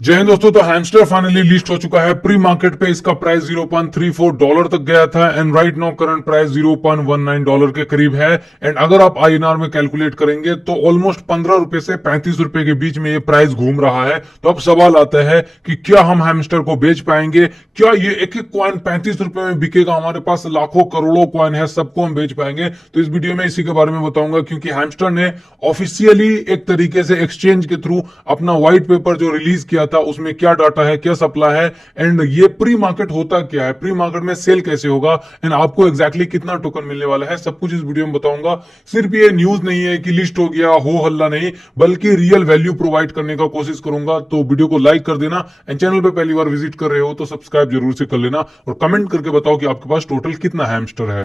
जय हिंद दोस्तों। तो हैमस्टर फाइनली लिस्ट हो चुका है प्री मार्केट पे। इसका प्राइस $0.34 तक गया था and right now current price $0.19 के करीब है। एंड अगर आप आईएनआर में कैलकुलेट करेंगे तो ऑलमोस्ट 15 रुपए से 35 रुपए के बीच में ये प्राइस घूम रहा है। तो अब सवाल आता है कि क्या हम हैमस्टर को बेच पाएंगे? क्या ये एक एक कॉइन 35 रुपए में बिकेगा? हमारे पास लाखों करोड़ों कॉइन है, सबको हम बेच पाएंगे? तो इस वीडियो में इसी के बारे में बताऊंगा, क्योंकि हैमस्टर ने ऑफिशियली एक तरीके से एक्सचेंज के थ्रू अपना व्हाइट पेपर जो रिलीज किया था उसमें क्या डाटा है, क्या सप्लाई है, एंड ये प्री मार्केट होता क्या है, प्री मार्केट में सेल कैसे होगा, एंड आपको एग्जैक्टली कितना टोकन मिलने वाला है, सब कुछ इस वीडियो में बताऊंगा। सिर्फ ये न्यूज नहीं है कि लिस्ट हो गया हो हल्ला नहीं, बल्कि रियल वैल्यू प्रोवाइड करने का कोशिश करूंगा। तो वीडियो को लाइक कर देना एंड चैनल पे पहली बार विजिट कर रहे हो तो सब्सक्राइब जरूर से कर लेना और कमेंट करके बताओ कि आपके पास टोटल कितना हैमस्टर है।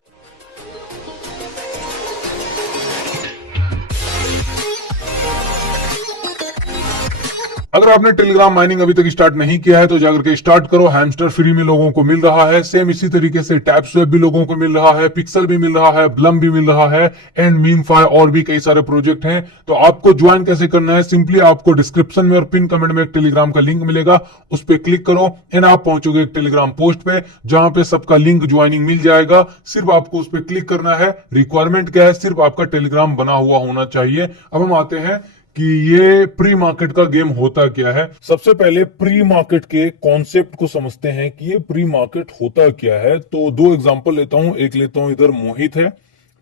अगर आपने टेलीग्राम माइनिंग अभी तक स्टार्ट नहीं किया है तो जाकर के स्टार्ट करो। हैमस्टर फ्री में लोगों को मिल रहा है। सेम इसी तरीके से टैपस्वैप भी लोगों को मिल रहा है, पिक्सल भी मिल रहा है, ब्लम भी मिल रहा है एंड मीमफाई और भी कई सारे प्रोजेक्ट हैं। तो आपको ज्वाइन कैसे करना है? सिंपली आपको डिस्क्रिप्शन में और पिन कमेंट में एक टेलीग्राम का लिंक मिलेगा, उस पर क्लिक करो एंड आप पहुंचोगे एक टेलीग्राम पोस्ट पे जहां पे सबका लिंक ज्वाइनिंग मिल जाएगा। सिर्फ आपको उस पर क्लिक करना है। रिक्वायरमेंट क्या है? सिर्फ आपका टेलीग्राम बना हुआ होना चाहिए। अब हम आते हैं कि ये प्री मार्केट का गेम होता क्या है। सबसे पहले प्री मार्केट के कॉन्सेप्ट को समझते हैं कि ये प्री मार्केट होता क्या है। तो दो एग्जांपल लेता हूं। एक लेता हूं, इधर मोहित है,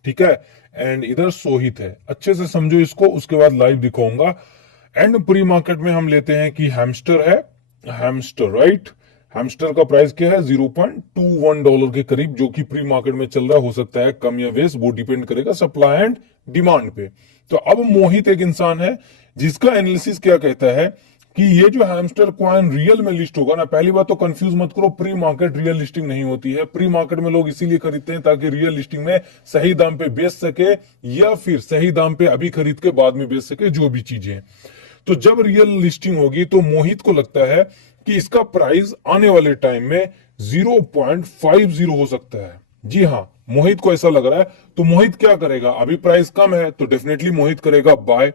ठीक है, एंड इधर सोहित है। अच्छे से समझो इसको, उसके बाद लाइव दिखाऊंगा। एंड प्री मार्केट में हम लेते हैं कि हैमस्टर है, हैमस्टर राइट। हैमस्टर का प्राइस क्या है? $0.21 के करीब, जो कि प्री मार्केट में चल रहा हो सकता है कम या बेस, वो डिपेंड करेगा सप्लाई एंड डिमांड पे। तो अब मोहित एक इंसान है जिसका एनालिसिस क्या कहता है कि ये जो हैमस्टर कॉइन रियल में लिस्ट होगा ना, पहली बात तो कंफ्यूज मत करो, प्री मार्केट रियल लिस्टिंग नहीं होती है। प्री मार्केट में लोग इसीलिए खरीदते हैं ताकि रियल लिस्टिंग में सही दाम पे बेच सके या फिर सही दाम पे अभी खरीद के बाद में बेच सके, जो भी चीजें। तो जब रियल लिस्टिंग होगी तो मोहित को लगता है कि इसका प्राइस आने वाले टाइम में 0.50 हो सकता है। जी हाँ, मोहित को ऐसा लग रहा है। तो मोहित क्या करेगा? अभी प्राइस कम है तो डेफिनेटली मोहित करेगा बाय।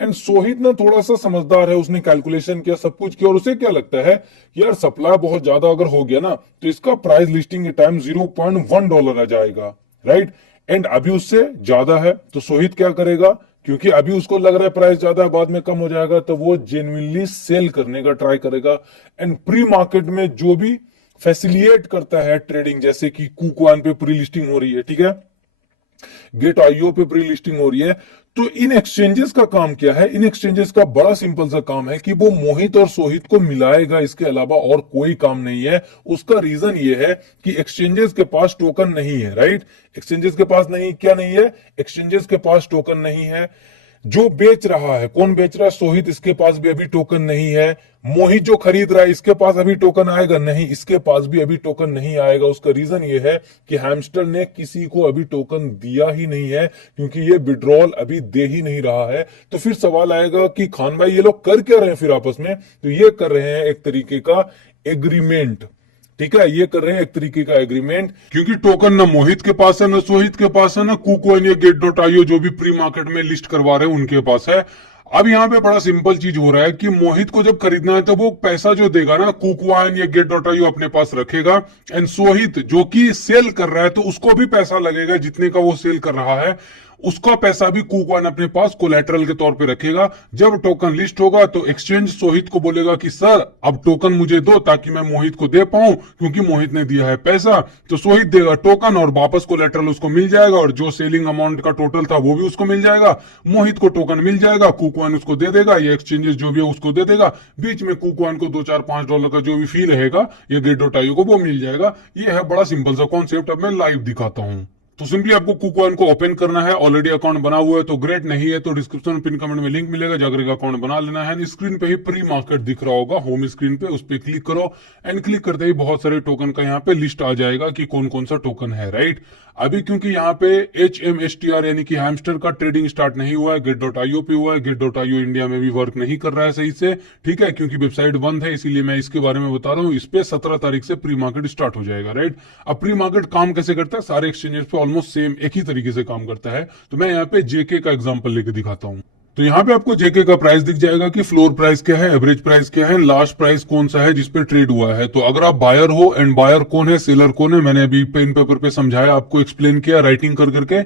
एंड सोहित ना थोड़ा सा समझदार है, उसने कैलकुलेशन किया, सब कुछ किया, और उसे क्या लगता है कि यार सप्लाई बहुत ज्यादा अगर हो गया ना तो इसका प्राइस लिस्टिंग के टाइम $0.1 आ जाएगा, राइट। एंड अभी उससे ज्यादा है तो सोहित क्या करेगा? क्योंकि अभी उसको लग रहा है प्राइस ज्यादा है, बाद में कम हो जाएगा, तो वो जेन्युइनली सेल करने का ट्राई करेगा। एंड प्री मार्केट में जो भी फैसिलिएट करता है ट्रेडिंग, जैसे कि कुकॉइन पे प्री लिस्टिंग हो रही है, ठीक है, गेट आईओ पे प्री लिस्टिंग हो रही है, तो इन एक्सचेंजेस का काम क्या है? इन एक्सचेंजेस का बड़ा सिंपल सा काम है कि वो मोहित और सोहित को मिलाएगा, इसके अलावा और कोई काम नहीं है। उसका रीजन ये है कि एक्सचेंजेस के पास टोकन नहीं है, राइट। एक्सचेंजेस के पास नहीं, क्या नहीं है? एक्सचेंजेस के पास टोकन नहीं है। जो बेच रहा है, कौन बेच रहा है? सोहित, इसके पास भी अभी टोकन नहीं है। मोहित जो खरीद रहा है, इसके पास अभी टोकन आएगा नहीं, इसके पास भी अभी टोकन नहीं आएगा। उसका रीजन ये है कि हैमस्टर ने किसी को अभी टोकन दिया ही नहीं है, क्योंकि ये विड्रॉल अभी दे ही नहीं रहा है। तो फिर सवाल आएगा कि खान भाई ये लोग कर क्या रहे हैं फिर आपस में? तो ये कर रहे हैं एक तरीके का एग्रीमेंट, ठीक है, ये कर रहे हैं एक तरीके का एग्रीमेंट, क्योंकि टोकन ना मोहित के पास है, ना सोहित के पास है, ना कुकॉइन या गेट.आईओ जो भी प्री मार्केट में लिस्ट करवा रहे हैं उनके पास है। अब यहाँ पे बड़ा सिंपल चीज हो रहा है कि मोहित को जब खरीदना है तो वो पैसा जो देगा ना, कुकॉइन या गेट.आईओ अपने पास रखेगा, एंड सोहित जो कि सेल कर रहा है तो उसको भी पैसा लगेगा जितने का वो सेल कर रहा है, उसका पैसा भी कुकॉइन अपने पास कोलैटरल के तौर पे रखेगा। जब टोकन लिस्ट होगा तो एक्सचेंज सोहित को बोलेगा कि सर अब टोकन मुझे दो ताकि मैं मोहित को दे पाऊं, क्योंकि मोहित ने दिया है पैसा। तो सोहित देगा टोकन और वापस कोलैटरल उसको मिल जाएगा, और जो सेलिंग अमाउंट का टोटल था वो भी उसको मिल जाएगा। मोहित को टोकन मिल जाएगा, कुकॉइन उसको दे देगा, ये एक्सचेंजेस जो भी है उसको दे देगा। बीच में कुकॉइन को $2, $4, $5 का जो भी फी रहेगा ये गेट.आईओ को वो मिल जाएगा। ये है बड़ा सिंपल सा कॉन्सेप्ट। अब मैं लाइव दिखाता हूं। तो सिंपली आपको कुकॉइन को ओपन करना है। ऑलरेडी अकाउंट बना हुआ है तो ग्रेट, नहीं है तो डिस्क्रिप्शन में पिन कमेंट में लिंक मिलेगा, जाकर अकाउंट बना लेना है। स्क्रीन पे ही प्री मार्केट दिख रहा होगा, होम स्क्रीन पे, उस पर क्लिक करो एंड क्लिक करते ही बहुत सारे टोकन का यहाँ पे लिस्ट आ जाएगा कि कौन कौन सा टोकन है, राइट। अभी क्योंकि यहाँ पे HMSTR यानी कि हैमस्टर का ट्रेडिंग स्टार्ट नहीं हुआ है, गेट.आईओ पे हुआ है। गेट.आईओ इंडिया में भी वर्क नहीं कर रहा है सही से, ठीक है, क्योंकि वेबसाइट बंद है, इसीलिए मैं इसके बारे में बता रहा हूँ। इस पे 17 तारीख से प्री मार्केट स्टार्ट हो जाएगा, राइट। अब प्री मार्केट काम कैसे करता है? सारे एक्सचेंजेस पे ऑलमोस्ट सेम एक ही तरीके से काम करता है। तो मैं यहाँ पे जेके का एग्जांपल लेके दिखाता हूँ। तो यहाँ पे आपको जेके का प्राइस दिख जाएगा कि फ्लोर प्राइस क्या है, एवरेज प्राइस क्या है, लास्ट प्राइस कौन सा है जिसपे ट्रेड हुआ है। तो अगर आप बायर हो, एंड बायर कौन है, सेलर कौन है, मैंने अभी पेन पेपर पे समझाया, आपको एक्सप्लेन किया राइटिंग कर करके।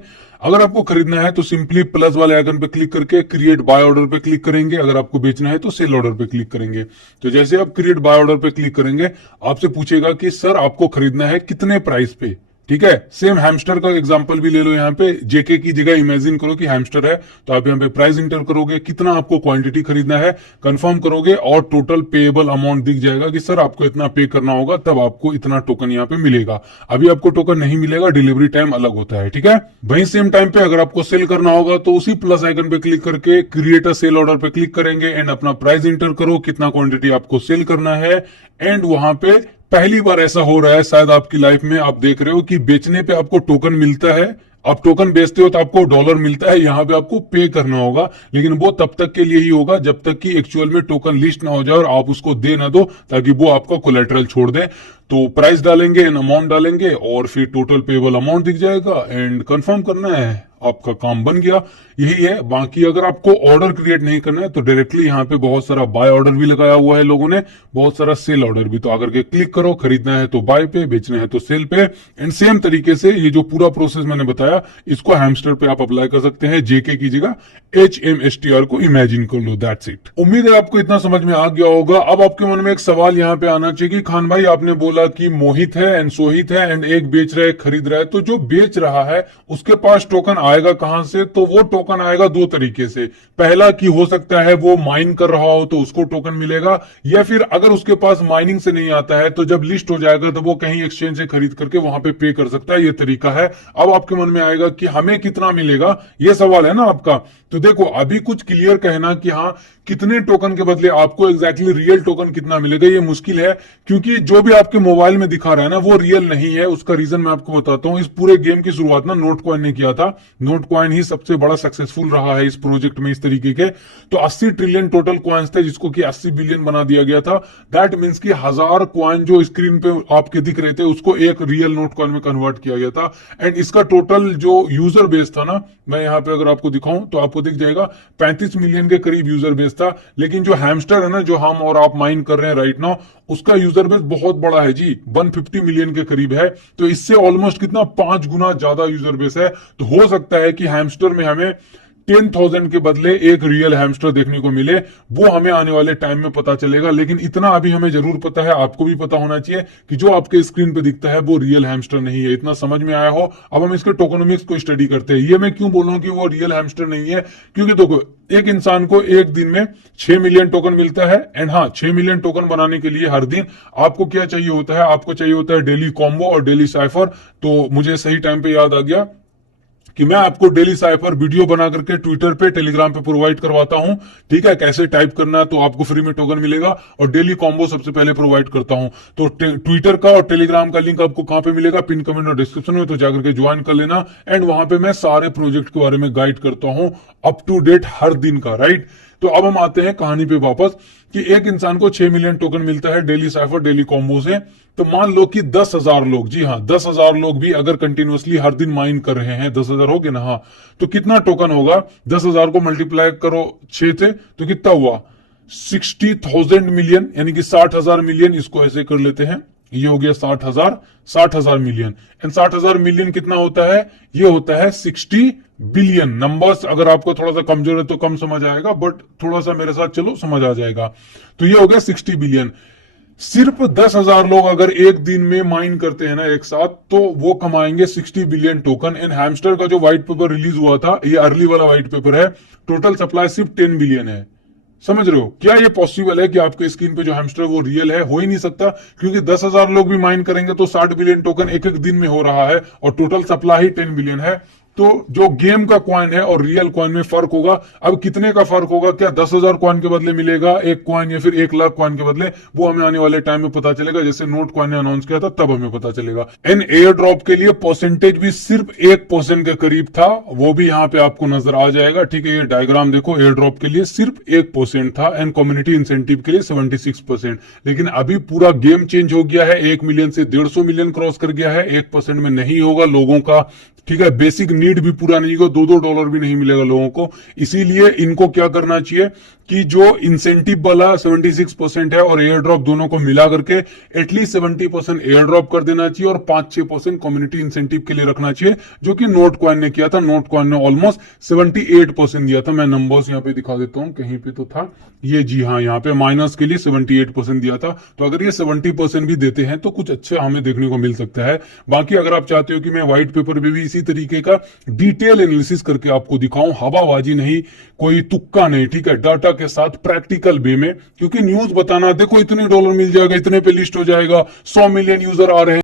अगर आपको खरीदना है तो सिंपली प्लस वाले आइकन पे क्लिक करके क्रिएट बाय ऑर्डर पे क्लिक करेंगे। अगर आपको बेचना है तो सेल ऑर्डर पे क्लिक करेंगे। तो जैसे आप क्रिएट बाय ऑर्डर पे क्लिक करेंगे, आपसे पूछेगा कि सर आपको खरीदना है कितने प्राइस पे। ठीक है, सेम हैमस्टर का एग्जांपल भी ले लो। यहाँ पे जेके की जगह इमेजिन करो कि हैमस्टर है, तो आप यहाँ पे प्राइस इंटर करोगे, कितना आपको क्वांटिटी खरीदना है कंफर्म करोगे, और टोटल पेएबल अमाउंट दिख जाएगा कि सर आपको इतना पे करना होगा, तब आपको इतना टोकन यहाँ पे मिलेगा। अभी आपको टोकन नहीं मिलेगा, डिलीवरी टाइम अलग होता है। ठीक है, वही सेम टाइम पे अगर आपको सेल करना होगा तो उसी प्लस आइकन पे क्लिक करके क्रिएट अ सेल ऑर्डर पे क्लिक करेंगे, एंड अपना प्राइस इंटर करो, कितना क्वांटिटी आपको सेल करना है। एंड वहां पे पहली बार ऐसा हो रहा है शायद आपकी लाइफ में, आप देख रहे हो कि बेचने पे आपको टोकन मिलता है। आप टोकन बेचते हो तो आपको डॉलर मिलता है, यहां पे आपको पे करना होगा, लेकिन वो तब तक के लिए ही होगा जब तक कि एक्चुअल में टोकन लिस्ट ना हो जाए और आप उसको दे ना दो, ताकि वो आपका कोलेटरल छोड़ दे। तो प्राइस डालेंगे, एन अमाउंट डालेंगे, और फिर टोटल पेबल अमाउंट दिख जाएगा, एंड कंफर्म करना है, आपका काम बन गया। यही है। बाकी अगर आपको ऑर्डर क्रिएट नहीं करना है तो डायरेक्टली यहाँ पे बहुत सारा बाय ऑर्डर भी लगाया हुआ है लोगों ने, बहुत सारा सेल ऑर्डर भी। तो आकर के क्लिक करो, खरीदना है तो बाय पे, बेचना है तो सेल पे। एंड सेम तरीके से ये जो पूरा प्रोसेस मैंने बताया, इसको हैमस्टर पे आप अप्लाई कर सकते हैं। जेके की जगह HMSTR को इमेजिन कर लो, दैट्स इट। उम्मीद है आपको इतना समझ में आ गया होगा। अब आपके मन में एक सवाल यहाँ पे आना चाहिए कि खान भाई आपने बोला कि मोहित है एंड सोहित है, एंड एक बेच रहा है, खरीद रहा है, तो जो बेच रहा है उसके पास टोकन आएगा कहां से? तो वो टोकन आएगा दो तरीके से। पहला कि हो सकता है वो माइन कर रहा हो तो उसको टोकन मिलेगा, या फिर अगर उसके पास माइनिंग से नहीं आता है तो जब लिस्ट हो जाएगा तो वो कहीं एक्सचेंज से खरीद करके वहां पे पे कर सकता है। ये तरीका है। अब आपके मन में आएगा कि हमें कितना मिलेगा, ये सवाल है ना आपका। तो देखो, अभी कुछ क्लियर कहना कि हाँ कितने टोकन के बदले आपको एग्जैक्टली रियल टोकन कितना मिलेगा, ये मुश्किल है, क्योंकि जो भी आपके मोबाइल में दिखा रहा है ना वो रियल नहीं है। उसका रीजन मैं आपको बताता हूं। इस पूरे गेम की शुरुआत ना नोट कॉइन ने किया था। नोट कॉइन ही सबसे बड़ा सक्सेसफुल रहा है इस प्रोजेक्ट में, इस तरीके के। तो 80 ट्रिलियन टोटल कॉइन्स थे, जिसको कि 80 बिलियन बना दिया गया था। दैट मीन्स कि 1000 कॉइन जो स्क्रीन पे आपके दिख रहे थे उसको एक रियल नोट कॉइन में कन्वर्ट किया गया था। एंड इसका टोटल जो यूजर बेस था ना, मैं यहाँ पे अगर आपको दिखाऊं तो आपको दिख जाएगा 35 मिलियन के करीब यूजर बेस था। लेकिन जो हैमस्टर है ना, जो हम और आप माइन कर रहे हैं राइट नाउ, उसका यूजर बेस बहुत बड़ा है जी, 150 मिलियन के करीब है। तो इससे ऑलमोस्ट कितना 5 गुना ज्यादा यूजर बेस है। तो हो सकता है कि हैमस्टर में हमें 10,000 के बदले एक रियल हैमस्टर देखने को मिले। वो हमें आने वाले टाइम में पता चलेगा। लेकिन इतना अभी हमें जरूर पता है, आपको भी पता होना चाहिए, कि जो आपके स्क्रीन पे दिखता है वो रियल हैमस्टर नहीं है। इतना समझ में आया हो। अब हम इसके टोकनोमिक्स को स्टडी करते हैं। ये मैं क्यों बोल रहा हूं कि वो रियल हैमस्टर नहीं है, क्योंकि देखो एक इंसान को एक दिन में 6 मिलियन टोकन मिलता है। एंड हाँ, 6 मिलियन टोकन बनाने के लिए हर दिन आपको क्या चाहिए होता है? आपको चाहिए होता है डेली कॉम्बो और डेली साइफर। तो मुझे सही टाइम पे याद आ गया कि मैं आपको डेली साइफर वीडियो बना करके ट्विटर पे, टेलीग्राम पे प्रोवाइड करवाता हूं। ठीक है, कैसे टाइप करना है तो आपको फ्री में टोकन मिलेगा, और डेली कॉम्बो सबसे पहले प्रोवाइड करता हूं। तो ट्विटर का और टेलीग्राम का लिंक आपको कहां पे मिलेगा? पिन कमेंट और डिस्क्रिप्शन में, तो जाकर के ज्वाइन कर लेना। एंड वहां पे मैं सारे प्रोजेक्ट के बारे में गाइड करता हूं, अप टू डेट हर दिन का, राइट। तो अब हम आते हैं कहानी पे वापस, कि एक इंसान को 6 मिलियन टोकन मिलता है डेली साइफर, डेली कॉम्बो से। तो मान लो कि 10,000 लोग, जी हाँ 10,000 लोग भी अगर कंटिन्यूअसली हर दिन माइन कर रहे हैं, 10,000 हो गए ना, हाँ, तो कितना टोकन होगा? 10,000 को मल्टीप्लाई करो 6 से, तो कितना हुआ? 60,000 मिलियन, यानी कि 60,000 मिलियन। इसको ऐसे कर लेते हैं, ये हो गया 60,000 मिलियन। एंड 60,000 मिलियन कितना होता है? ये होता है 60 बिलियन। नंबर्स अगर आपको थोड़ा सा कमजोर है तो कम समझ आएगा, बट थोड़ा सा मेरे साथ चलो, समझ आ जाएगा। तो ये हो गया 60 बिलियन। सिर्फ 10,000 लोग अगर एक दिन में माइन करते हैं ना एक साथ, तो वो कमाएंगे 60 बिलियन टोकन। इन हैमस्टर का जो व्हाइट पेपर रिलीज हुआ था, ये अर्ली वाला व्हाइट पेपर है, टोटल सप्लाई सिर्फ 10 बिलियन है। समझ रहे हो? क्या ये पॉसिबल है कि आपके स्क्रीन पे जो हैमस्टर वो रियल है? हो ही नहीं सकता, क्योंकि 10,000 लोग भी माइन करेंगे तो 60 बिलियन टोकन एक एक दिन में हो रहा है, और टोटल सप्लाई ही 10 बिलियन है। तो जो गेम का कॉइन है और रियल कॉइन में फर्क होगा। अब कितने का फर्क होगा? क्या 10,000 कॉइन के बदले मिलेगा एक कॉइन, या फिर 1,00,000 कॉइन के बदले? वो हमें आने वाले टाइम में पता चलेगा। जैसे नोट कॉइन ने अनाउंस किया था तब हमें पता चलेगा। एंड एयर ड्रॉप के लिए परसेंटेज भी सिर्फ 1% के करीब था, वो भी यहाँ पे आपको नजर आ जाएगा। ठीक है, ये डायग्राम देखो, एयर ड्रॉप के लिए सिर्फ 1% था, एंड कम्युनिटी इंसेंटिव के लिए 76%। लेकिन अभी पूरा गेम चेंज हो गया है, 1 मिलियन से 150 मिलियन क्रॉस कर गया है। 1% में नहीं होगा लोगों का, ठीक है, बेसिक नीड नीड भी पूरा नहीं होगा, $2 भी नहीं मिलेगा लोगों को। इसीलिए इनको क्या करना चाहिए कि जो इंसेंटिव वाला 76% है और एयर ड्रॉप दोनों को मिला करके एटलीस्ट 70% एयर ड्रॉप कर देना चाहिए और 5-6% कम्युनिटी इंसेंटिव के लिए रखना चाहिए, जो कि नोट कॉइन ने किया था। नोट कॉइन ने ऑलमोस्ट 78% दिया था। मैं नंबर्स यहाँ पे दिखा देता हूँ, कहीं पे तो था ये, जी हाँ, यहाँ पे माइनस के लिए 78% दिया था। तो अगर ये 70% भी देते हैं तो कुछ अच्छा हमें देखने को मिल सकता है। बाकी अगर आप चाहते हो कि मैं व्हाइट पेपर पे भी इसी तरीके का डिटेल एनालिसिस करके आपको दिखाऊं, हवाबाजी नहीं, कोई तुक्का नहीं, ठीक है, डाटा के साथ प्रैक्टिकल वे में, क्योंकि न्यूज बताना, देखो इतने डॉलर मिल जाएगा, इतने पे लिस्ट हो जाएगा, 100 मिलियन यूजर आ रहे हैं,